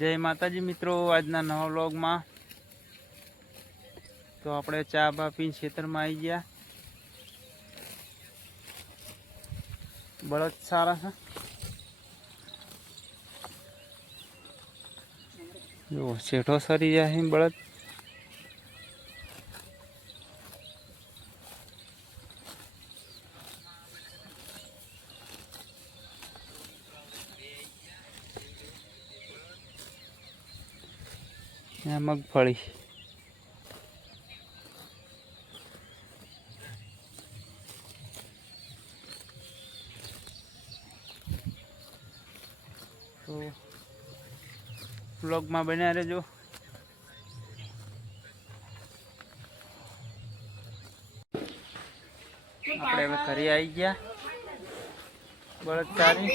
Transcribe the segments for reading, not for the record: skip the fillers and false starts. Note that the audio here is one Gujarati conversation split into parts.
जय माताजी मित्रों, आजना नवा व्लॉग में तो આપણે ચા બા પીને ખેતરમાં આવી ગયા। બળદ સારા છે, જો શેઠો સરી જાય છે બળદ। મગફળી तो व्लॉग में बना रहे जो। આપણે હવે ઘરે આવી ગયા। બળદ ચારી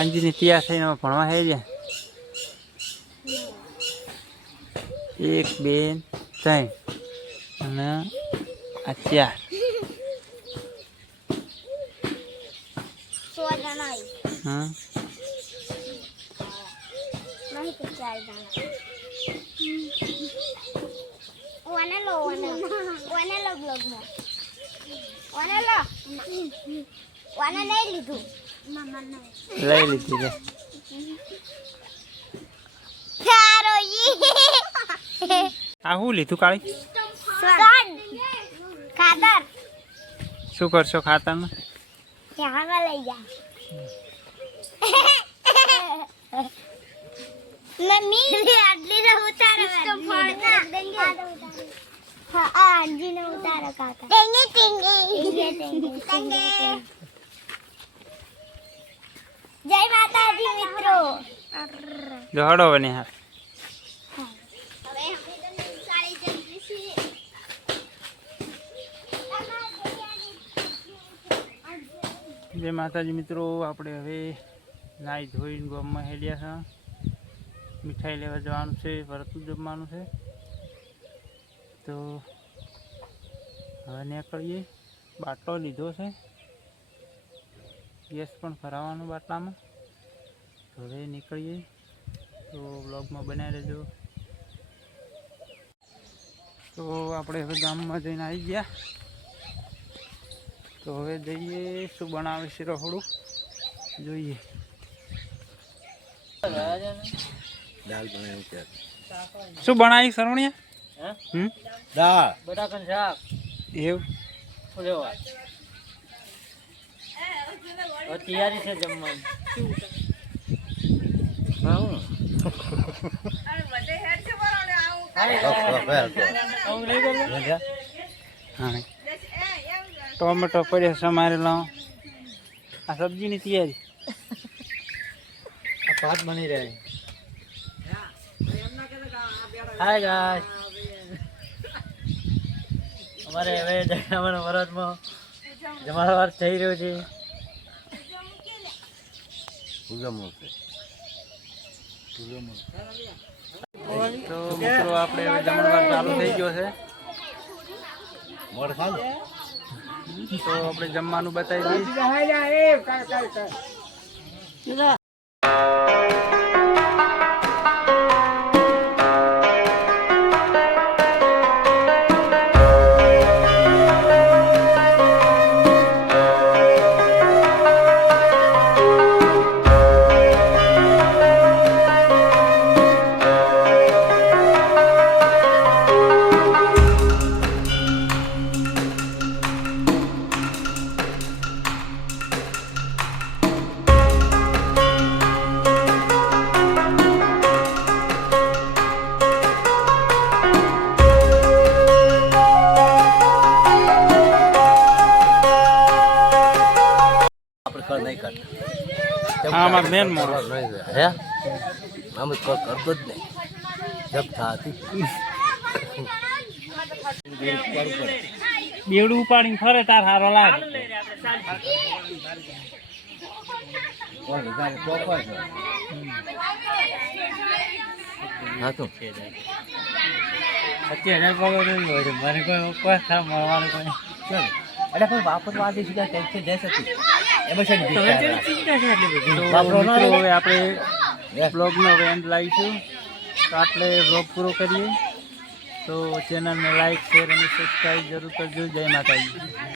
અંજીની તૈયાર થઈને ભણવા હે છે। 1 2 3 અને આ 4 हाँ नहीं तो 4 दाना वाने लो ब्लॉग में वाने लो वाने नहीं लीधु मामा नहीं લઈ લીધી લે। चारो ये આ હું લીધું કાળી? सन खादर શું કરશો ખાતરમાં? यहाँ का ले जा मम्मी अगली ने उतारा इसको फोड़ना देंगे। हाँ आंटी ने उतारा काका देंगे जय माता दी मित्रों। જો હડો બને હા जय माताजी मित्रों, આપણે હવે નાઈ ધોઈને ગામમાં હેડ્યા છે। મીઠાઈ લેવા જવાનું છે, ભરતું જમવાનું છે તો હવે નીકળીએ। બાટલો લીધો છે, ગેસ પણ ભરાવાનો બાટલામાં, તો હવે નીકળીએ। તો બ્લોગમાં બનાવી રહેજો। તો આપણે હવે ગામમાં જઈને આવી ગયા। તો હવે જઈએ શું બનાવે છે રહોડું જોઈએ। દાળ બનાવી છે। શું બનાવી સરવણિયા? દાળ બટાકાનું શાક એવું લેવા તૈયારી છે જમવાની। હા टोमेटो पड़े समारे लो। आ सब्जी की तैयारी भात बनी रहे। हाय गाइस, हमारे હવે જમણ વરતમાં જમણવાર થઈ રહ્યો છે। તો મિત્રો આપણે હવે જમણવાર ચાલુ થઈ ગયો છે। તો આપણે જમવાનું બતાવી દઈએ। नहीं करता। हाँ हमारा मेन मोड़ है, हम इसको करते ज नहीं। जब था બેવડું ઉપાડીને ફરે તાર હારો લાગે। हाँ तो 70,000 પગાર નહીં હોય, મને કોઈ મળવાનું કોઈ અરે પણ વાપરવા આદિ સુધી ટેન્શન લેશે તું એમાં છે તમે જેની ચિંતા છે એટલી બધી તો વાપરો ના મિત્રો રે. હવે આપણે બ્લોગનો હવે એન્ડ લાવીશું તો આપણે બ્લોગ પૂરો કરીએ તો ચેનલને લાઈક શેર અને સબસ્ક્રાઈબ જરૂર કરજો. જય માતાજી.